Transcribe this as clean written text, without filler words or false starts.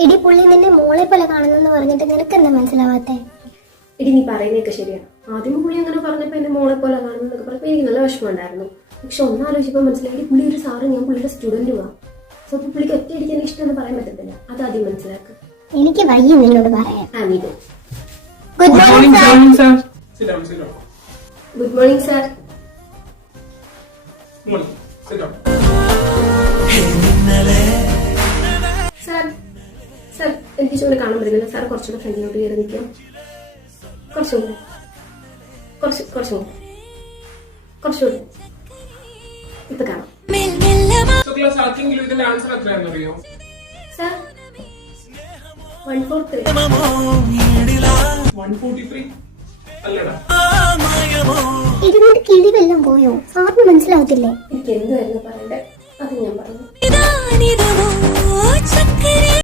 എടി പുള്ളി നിന്നെ മോളെ പോലെ കാണുന്നെന്ന് പറഞ്ഞിട്ട് നിനക്ക് എന്താ മനസ്സിലാവാത്തെ? എടി നീ പറയുന്നതൊക്കെ ശരിയാണ്. ആദ്യം പുള്ളി അങ്ങനെ പറഞ്ഞപ്പോൾ എന്നെ മോളെ പോലെ കാണുന്നൊക്കെ പറഞ്ഞപ്പോൾ എനിക്ക് നല്ല വിഷമമുണ്ടായിരുന്നു. പക്ഷെ ഒന്നാലോചിച്ചപ്പോൾ മനസ്സിലായി പുള്ളി ഒരു സാറ്, ഞാൻ പുള്ളിയുടെ സ്റ്റുഡൻറ്റുമാണ്. സോ അപ്പോൾ പുള്ളിക്ക് ഒറ്റയടിക്കാൻ ഇഷ്ടമെന്ന് പറയാൻ പറ്റത്തില്ല. അതാദ്യം മനസ്സിലാക്കുക. എനിക്ക് വയ്യ നിന്നോട് പറയാൻ. Good morning sir. സാർ എനിക്ക് ചുമ്മാ കാണാൻ പറ്റുന്നില്ല. സാർ കുറച്ചുകൂടെ ഫ്രണ്ടിലോട്ട് കയറി നിൽക്കാം. കുറച്ചുകൂടെ ഇപ്പൊ കാണാം. സാർ 143. ഇതിന്റെ കിളി വല്ലതും പോയോ? സാറിന് മനസ്സിലാവത്തില്ലേ? എനിക്ക് എന്തുവായിരുന്നു പറയണ്ടേ, അത് ഞാൻ പറഞ്ഞു.